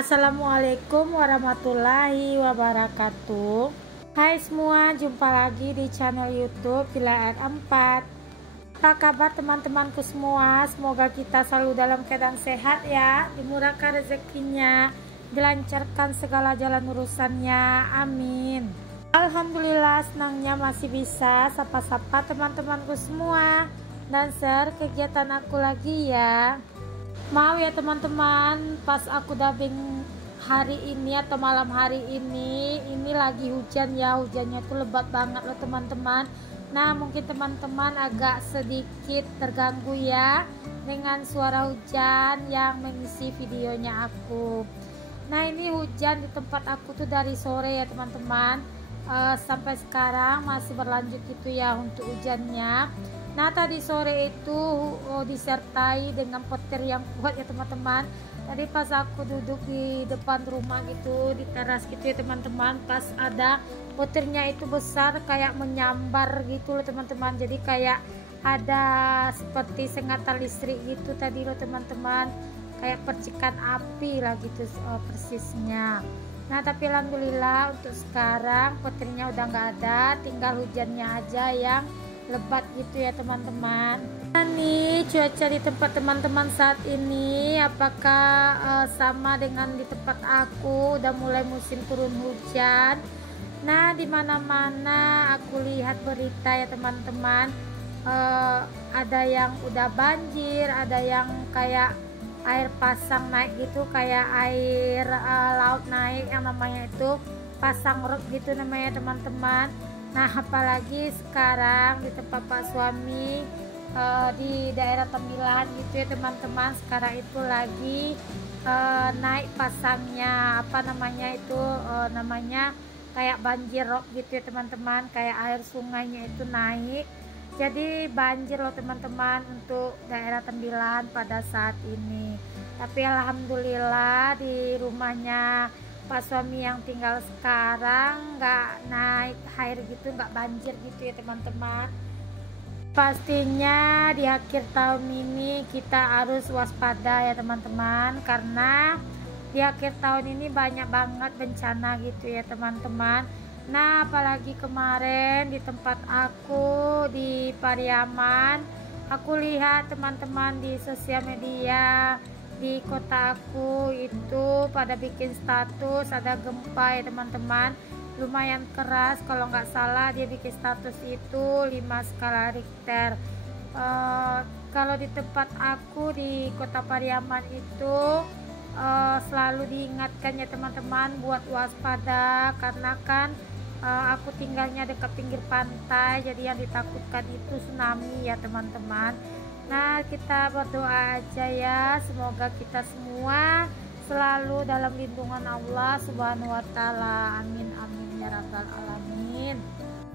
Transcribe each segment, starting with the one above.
Assalamualaikum warahmatullahi wabarakatuh. Hai semua, jumpa lagi di channel YouTube Villa R4. Apa kabar teman-temanku semua? Semoga kita selalu dalam keadaan sehat ya, dimurahkan rezekinya, dilancarkan segala jalan urusannya, amin. Alhamdulillah, senangnya masih bisa sapa-sapa teman-temanku semua dan share kegiatan aku lagi ya. Mau ya teman-teman, pas aku dubbing hari ini atau malam hari ini lagi hujan ya, hujannya tuh lebat banget loh teman-teman. Nah mungkin teman-teman agak sedikit terganggu ya dengan suara hujan yang mengisi videonya aku. Nah ini hujan di tempat aku tuh dari sore ya teman-teman, sampai sekarang masih berlanjut gitu ya untuk hujannya. Nah tadi sore itu disertai dengan petir yang kuat ya teman-teman. Tadi pas aku duduk di depan rumah gitu, di teras gitu ya teman-teman, pas ada petirnya itu besar kayak menyambar gitu loh teman-teman. Jadi kayak ada seperti sengatan listrik gitu tadi loh teman-teman, kayak percikan api lah gitu persisnya. Nah tapi alhamdulillah untuk sekarang petirnya udah nggak ada, tinggal hujannya aja yang lebat gitu ya teman-teman. Nah nih cuaca di tempat teman-teman saat ini apakah sama dengan di tempat aku? Udah mulai musim turun hujan. Nah dimana-mana aku lihat berita ya teman-teman, ada yang udah banjir, ada yang kayak air pasang naik gitu, kayak air laut naik yang namanya itu pasang rot gitu namanya teman-teman. Nah apalagi sekarang di tempat Pak suami di daerah Tembilan gitu ya teman-teman, sekarang itu lagi naik pasangnya apa namanya itu, namanya kayak banjir rob gitu ya teman-teman, kayak air sungainya itu naik, jadi banjir loh teman-teman untuk daerah Tembilan pada saat ini. Tapi alhamdulillah di rumahnya Pak suami yang tinggal sekarang nggak naik air gitu, nggak banjir gitu ya teman-teman. Pastinya di akhir tahun ini kita harus waspada ya teman-teman, karena di akhir tahun ini banyak banget bencana gitu ya teman-teman. Nah apalagi kemarin di tempat aku di Pariaman, aku lihat teman-teman di sosial media di kota aku itu pada bikin status ada gempa ya teman-teman, lumayan keras, kalau nggak salah dia bikin status itu 5 skala Richter. Kalau di tempat aku di kota Pariaman itu selalu diingatkan ya teman-teman buat waspada, karena kan aku tinggalnya dekat pinggir pantai, jadi yang ditakutkan itu tsunami ya teman-teman. Nah kita berdoa aja ya, semoga kita semua selalu dalam lindungan Allah Subhanahu wa taala, amin amin ya rabbal alamin.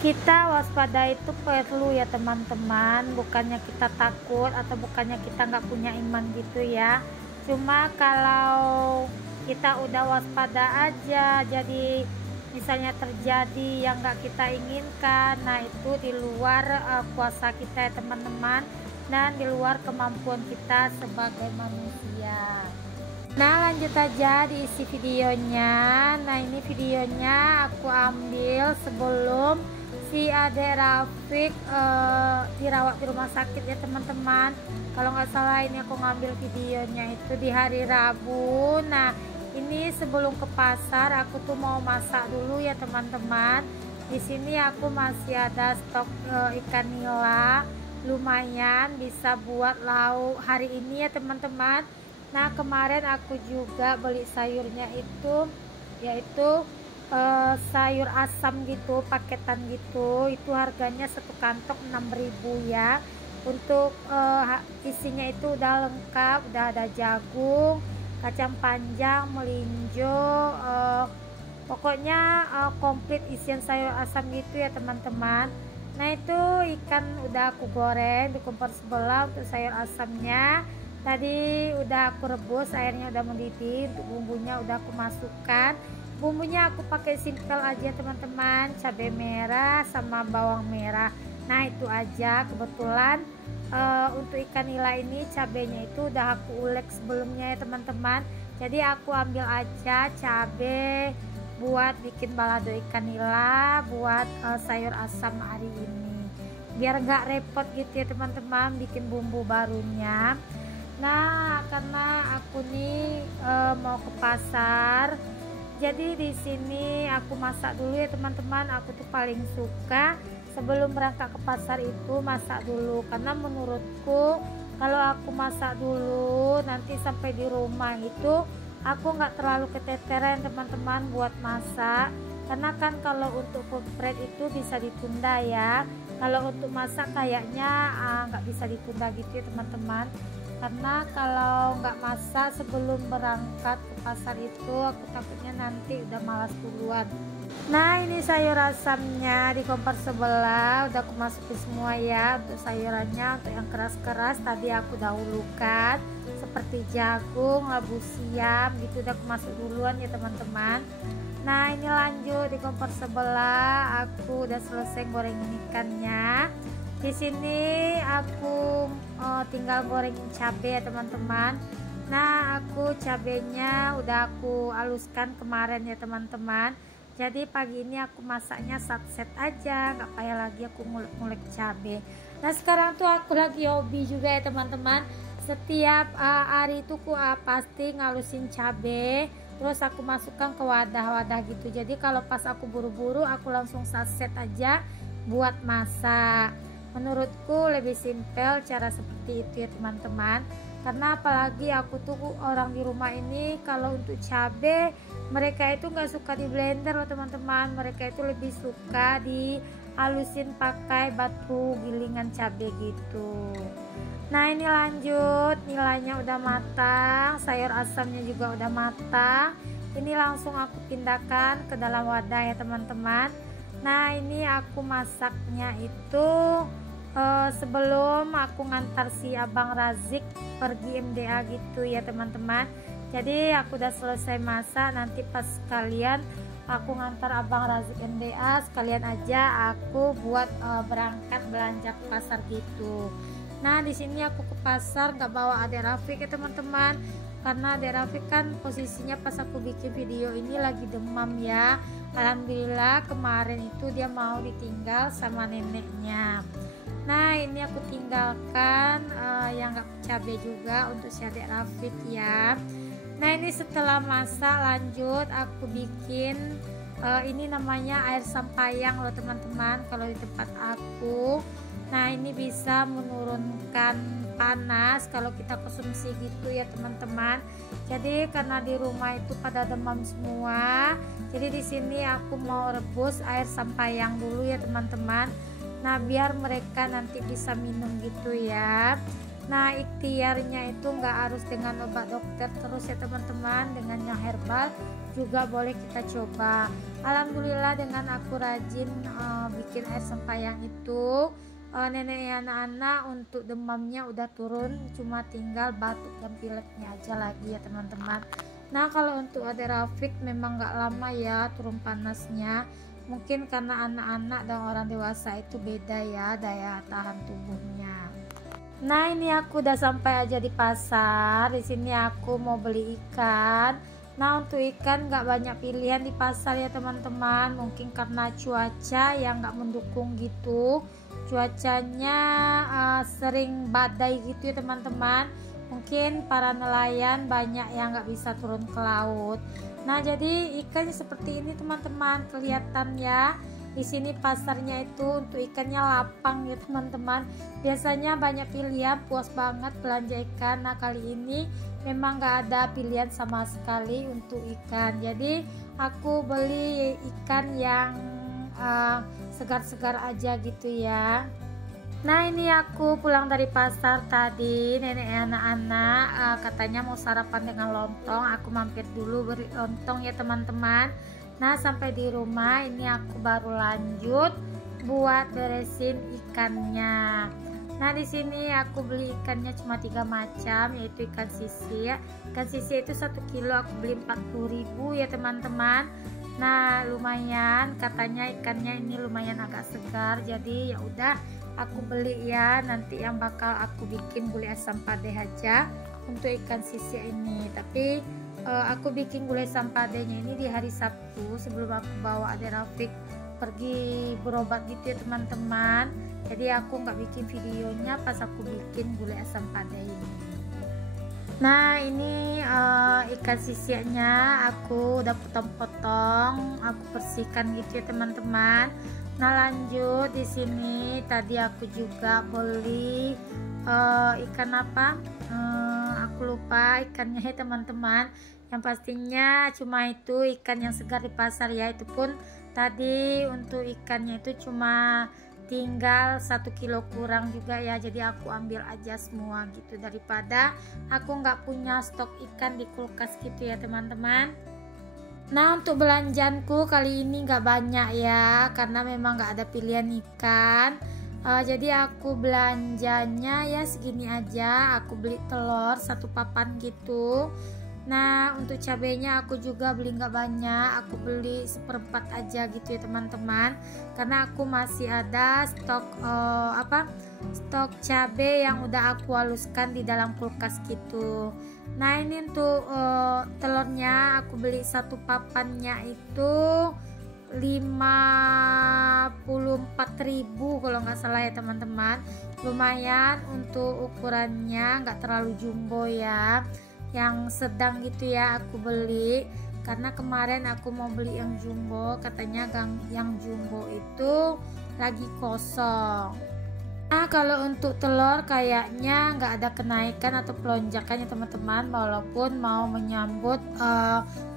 Kita waspada itu perlu ya teman-teman, bukannya kita takut atau bukannya kita nggak punya iman gitu ya, cuma kalau kita udah waspada aja, jadi misalnya terjadi yang nggak kita inginkan, nah itu di luar kuasa kita ya teman-teman, dan di luar kemampuan kita sebagai manusia. Nah lanjut aja di isi videonya. Nah ini videonya aku ambil sebelum si adek Rafiq dirawat di rumah sakit ya teman-teman. Kalau nggak salah ini aku ngambil videonya itu di hari Rabu. Nah ini sebelum ke pasar aku tuh mau masak dulu ya teman-teman. Di sini aku masih ada stok ikan nila, lumayan bisa buat lauk hari ini ya teman-teman. Nah kemarin aku juga beli sayurnya itu yaitu sayur asam gitu, paketan gitu, itu harganya satu kantong 6.000 ya. Untuk isinya itu udah lengkap, udah ada jagung, kacang panjang, melinjo, pokoknya komplit isian sayur asam gitu ya teman-teman. Nah itu ikan udah aku goreng di kompor sebelah untuk sayur asamnya. Tadi udah aku rebus, airnya udah mendidih, untuk bumbunya udah aku masukkan. Bumbunya aku pakai simpel aja teman-teman, cabai merah sama bawang merah. Nah itu aja, kebetulan untuk ikan nila ini cabenya itu udah aku ulek sebelumnya ya teman-teman. Jadi aku ambil aja cabai buat bikin balado ikan nila, buat sayur asam hari ini, biar nggak repot gitu ya teman-teman bikin bumbu barunya. Nah, karena aku nih mau ke pasar, jadi di sini aku masak dulu ya teman-teman. Aku tuh paling suka sebelum berangkat ke pasar itu masak dulu, karena menurutku kalau aku masak dulu nanti sampai di rumah itu aku nggak terlalu keteteran teman-teman buat masak, karena kan kalau untuk food prep itu bisa ditunda ya, kalau untuk masak kayaknya nggak bisa ditunda gitu ya teman-teman, karena kalau nggak masak sebelum berangkat ke pasar itu aku takutnya nanti udah malas duluan. Nah, ini sayur asamnya di kompor sebelah udah aku masukin semua ya. Untuk sayurannya, untuk yang keras-keras tadi aku dahulukan seperti jagung, labu siam gitu, udah aku masuk duluan ya teman-teman. Nah, ini lanjut di kompor sebelah aku udah selesai gorengin ikannya. Di sini aku tinggal gorengin cabai ya teman-teman. Nah, aku cabenya udah aku haluskan kemarin ya teman-teman. Jadi pagi ini aku masaknya set aja, nggak payah lagi aku ngulek-ngulek cabai. Nah, sekarang tuh aku lagi hobi juga ya teman-teman. Setiap hari itu aku pasti ngalusin cabai, terus aku masukkan ke wadah-wadah gitu. Jadi kalau pas aku buru-buru aku langsung set aja buat masak. Menurutku lebih simpel cara seperti itu ya teman-teman. Karena apalagi aku tuh orang di rumah ini kalau untuk cabai mereka itu nggak suka di blender loh teman-teman, mereka itu lebih suka dihalusin pakai batu gilingan cabai gitu. Nah, ini lanjut, nilainya udah matang, sayur asamnya juga udah matang. Ini langsung aku pindahkan ke dalam wadah ya teman-teman. Nah, ini aku masaknya itu sebelum aku ngantar si Abang Razik pergi MDA gitu ya teman-teman. Jadi aku udah selesai masak, nanti pas sekalian aku ngantar Abang Razik MDA sekalian aja aku buat berangkat belanja ke pasar gitu. Nah, di sini aku ke pasar nggak bawa Adek Rafiq ya teman-teman, karena Adek Rafiq kan posisinya pas aku bikin video ini lagi demam ya. Alhamdulillah kemarin itu dia mau ditinggal sama neneknya. Nah, ini aku tinggalkan yang nggak cabai juga untuk si Adek Rafiq ya. Nah, ini setelah masak lanjut aku bikin ini namanya air sampayang loh teman-teman kalau di tempat aku. Nah, ini bisa menurunkan panas kalau kita konsumsi gitu ya teman-teman. Jadi karena di rumah itu pada demam semua, jadi di sini aku mau rebus air sampayang dulu ya teman-teman. Nah, biar mereka nanti bisa minum gitu ya. Nah, ikhtiarnya itu nggak harus dengan obat dokter terus ya teman-teman, dengan yang herbal juga boleh kita coba. Alhamdulillah dengan aku rajin bikin air sampayang itu, nenek anak-anak untuk demamnya udah turun, cuma tinggal batuk dan pileknya aja lagi ya teman-teman. Nah, kalau untuk Adek Rafiq memang nggak lama ya turun panasnya, mungkin karena anak-anak dan orang dewasa itu beda ya daya tahan tubuhnya. Nah, ini aku udah sampai aja di pasar. Di sini aku mau beli ikan. Nah, untuk ikan nggak banyak pilihan di pasar ya teman-teman. Mungkin karena cuaca yang nggak mendukung gitu. Cuacanya sering badai gitu ya teman-teman. Mungkin para nelayan banyak yang nggak bisa turun ke laut. Nah, jadi ikannya seperti ini teman-teman, kelihatan ya. Di sini pasarnya itu untuk ikannya lapang ya teman-teman. Biasanya banyak pilihan, puas banget belanja ikan. Nah, kali ini memang nggak ada pilihan sama sekali untuk ikan. Jadi aku beli ikan yang segar-segar aja gitu ya. Nah, ini aku pulang dari pasar tadi, nenek anak-anak katanya mau sarapan dengan lontong. Aku mampir dulu beli lontong ya teman-teman. Nah, sampai di rumah ini aku baru lanjut buat beresin ikannya. Nah, di sini aku beli ikannya cuma 3 macam, yaitu ikan sisir. Ikan sisir itu 1 kilo aku beli 40.000 ya teman-teman. Nah, lumayan, katanya ikannya ini lumayan agak segar, jadi ya udah aku beli ya. Nanti yang bakal aku bikin gulai asam padeh aja untuk ikan sisir ini. Tapi aku bikin gulai asam padanya ini di hari Sabtu sebelum aku bawa adik Rafiq pergi berobat gitu ya teman-teman. Jadi aku nggak bikin videonya pas aku bikin gulai asam pada ini. Nah ini ikan sisianya aku udah potong-potong, aku bersihkan gitu ya teman-teman. Nah lanjut di sini tadi aku juga beli ikan apa? Aku lupa ikannya ya teman-teman. Yang pastinya cuma itu ikan yang segar di pasar ya. Itu pun tadi untuk ikannya itu cuma tinggal 1 kilo kurang juga ya, jadi aku ambil aja semua gitu daripada aku nggak punya stok ikan di kulkas gitu ya teman-teman. Nah untuk belanjanku kali ini nggak banyak ya karena memang nggak ada pilihan ikan. Jadi aku belanjanya ya segini aja. Aku beli telur 1 papan gitu. Nah untuk cabenya aku juga beli nggak banyak, aku beli 1/4 aja gitu ya teman-teman, karena aku masih ada stok stok cabe yang udah aku haluskan di dalam kulkas gitu. Nah ini untuk telurnya aku beli 1 papannya itu 54.000 kalau nggak salah ya teman-teman. Lumayan untuk ukurannya, nggak terlalu jumbo ya, yang sedang gitu ya aku beli, karena kemarin aku mau beli yang jumbo, katanya yang jumbo itu lagi kosong. Nah kalau untuk telur kayaknya nggak ada kenaikan atau pelonjakan ya teman-teman, walaupun mau menyambut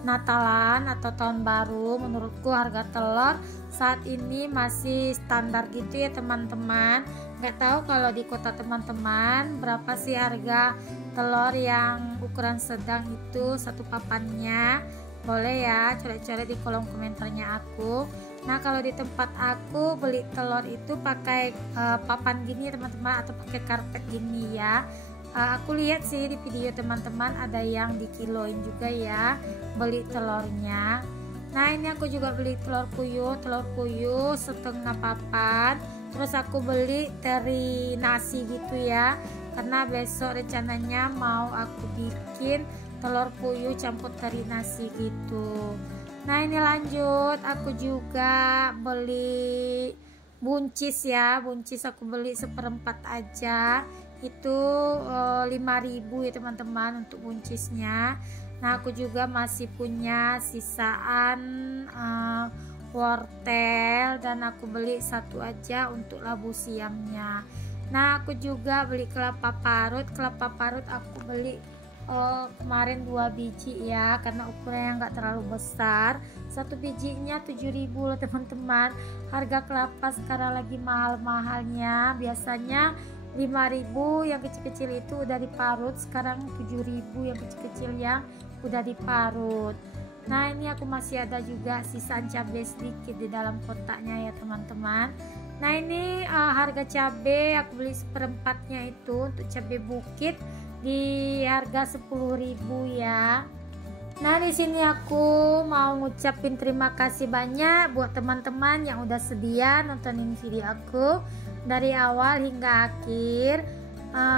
Natalan atau tahun baru. Menurutku harga telur saat ini masih standar gitu ya teman-teman. Nggak tahu kalau di kota teman-teman berapa sih harga telur yang ukuran sedang itu 1 papannya. Boleh ya coret-coret di kolom komentarnya aku. Nah kalau di tempat aku beli telur itu pakai papan gini teman-teman, atau pakai karpet gini ya. Aku lihat sih di video teman-teman ada yang dikiloin juga ya beli telurnya. Nah ini aku juga beli telur puyuh setengah papan. Terus aku beli teri nasi gitu ya, karena besok rencananya mau aku bikin telur puyuh campur teri nasi gitu. Nah ini lanjut aku juga beli buncis ya, buncis aku beli 1/4 aja, itu 5.000 ya teman-teman untuk buncisnya. Nah aku juga masih punya sisaan wortel dan aku beli 1 aja untuk labu siamnya. Nah aku juga beli kelapa parut aku beli kemarin 2 biji ya, karena ukurannya nggak terlalu besar. 1 bijinya 7.000 loh teman-teman. Harga kelapa sekarang lagi mahal-mahalnya, biasanya 5.000 yang kecil-kecil itu udah diparut, sekarang 7.000 yang kecil-kecil yang udah diparut. Nah ini aku masih ada juga sisaan cabai sedikit di dalam kotaknya ya teman-teman. Nah ini harga cabai aku beli 1/4-nya itu untuk cabai bukit di harga 10.000 ya. Nah di sini aku mau ngucapin terima kasih banyak buat teman-teman yang udah sedia nontonin video aku dari awal hingga akhir.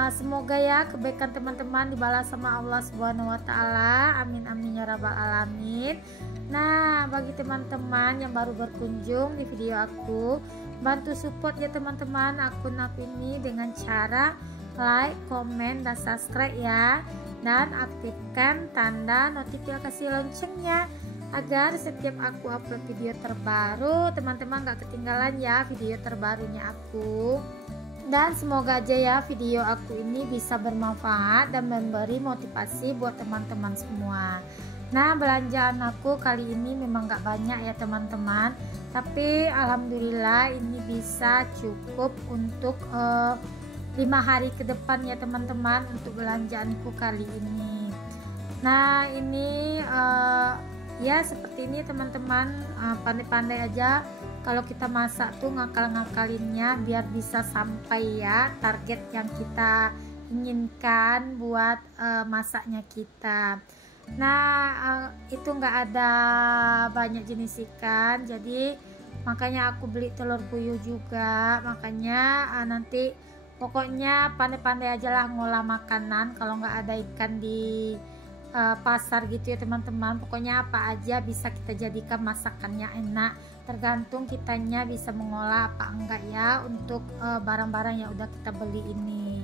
Semoga ya kebaikan teman-teman dibalas sama Allah Subhanahu wa taala. Amin amin ya rabbal alamin. Nah, bagi teman-teman yang baru berkunjung di video aku, bantu support ya teman-teman akun aku ini dengan cara like, komen, dan subscribe ya. Dan aktifkan tanda notifikasi loncengnya agar setiap aku upload video terbaru teman-teman gak ketinggalan ya video terbarunya aku. Dan semoga aja ya video aku ini bisa bermanfaat dan memberi motivasi buat teman-teman semua. Nah belanjaan aku kali ini memang gak banyak ya teman-teman, tapi alhamdulillah ini bisa cukup untuk 5 hari ke depan ya teman-teman untuk belanjaanku kali ini. Nah ini ya seperti ini teman-teman, pandai-pandai aja kalau kita masak tuh ngakal-ngakalinnya biar bisa sampai ya target yang kita inginkan buat masaknya kita. Nah itu nggak ada banyak jenis ikan, jadi makanya aku beli telur puyuh juga. Makanya nanti pokoknya pandai-pandai aja lah ngolah makanan kalau nggak ada ikan di pasar gitu ya teman-teman. Pokoknya apa aja bisa kita jadikan masakannya enak, tergantung kitanya bisa mengolah apa enggak ya untuk barang-barang yang udah kita beli ini.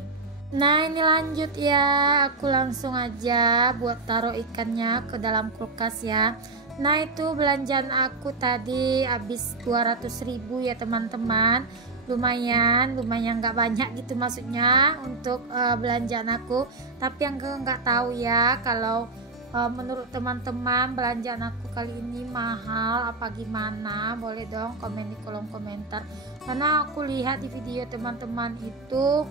Nah ini lanjut ya, aku langsung aja buat taruh ikannya ke dalam kulkas ya. Nah itu belanjaan aku tadi habis 200.000 ya teman-teman. Lumayan nggak banyak gitu maksudnya untuk belanjaan aku. Tapi yang nggak tahu ya kalau menurut teman-teman belanjaan aku kali ini mahal apa gimana, boleh dong komen di kolom komentar. Karena aku lihat di video teman-teman itu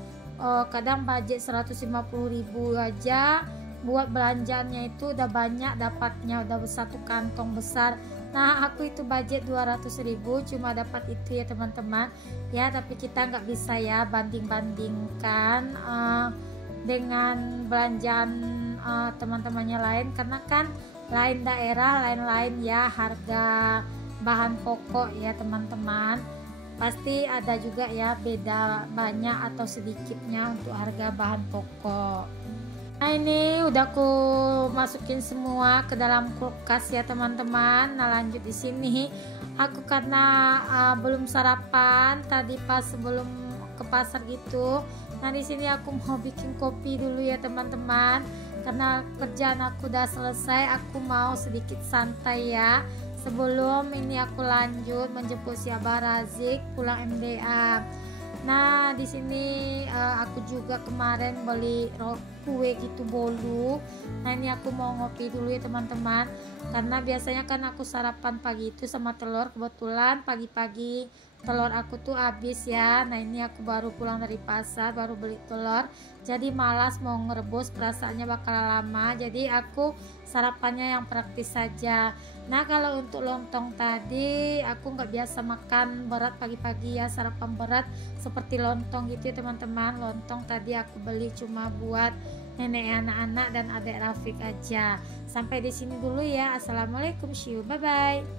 kadang budget 150.000 aja buat belanjaannya itu udah banyak dapatnya, udah satu kantong besar. Nah aku itu budget 200.000 cuma dapat itu ya teman-teman ya. Tapi kita nggak bisa ya banding-bandingkan dengan belanjaan teman-temannya lain, karena kan lain daerah lain-lain ya harga bahan pokok ya teman-teman. Pasti ada juga ya beda banyak atau sedikitnya untuk harga bahan pokok. Nah ini udah aku masukin semua ke dalam kulkas ya teman-teman. Nah lanjut di sini aku karena belum sarapan tadi pas sebelum ke pasar gitu. Nah di sini aku mau bikin kopi dulu ya teman-teman, karena kerjaan aku udah selesai. Aku mau sedikit santai ya sebelum ini aku lanjut menjemput si Abah Razik pulang MDA. Nah di sini aku juga kemarin beli kue gitu bolu. Nah ini aku mau ngopi dulu ya teman-teman, karena biasanya kan aku sarapan pagi itu sama telur. Kebetulan pagi-pagi telur aku tuh habis ya. Nah ini aku baru pulang dari pasar, baru beli telur, jadi malas mau ngerebus, perasaannya bakal lama. Jadi aku sarapannya yang praktis saja. Nah kalau untuk lontong tadi aku nggak biasa makan berat pagi-pagi ya, sarapan berat seperti lontong gitu ya teman-teman. Lontong tadi aku beli cuma buat nenek, anak-anak dan adik Rafiq aja. Sampai di sini dulu ya. Assalamualaikum, bye bye.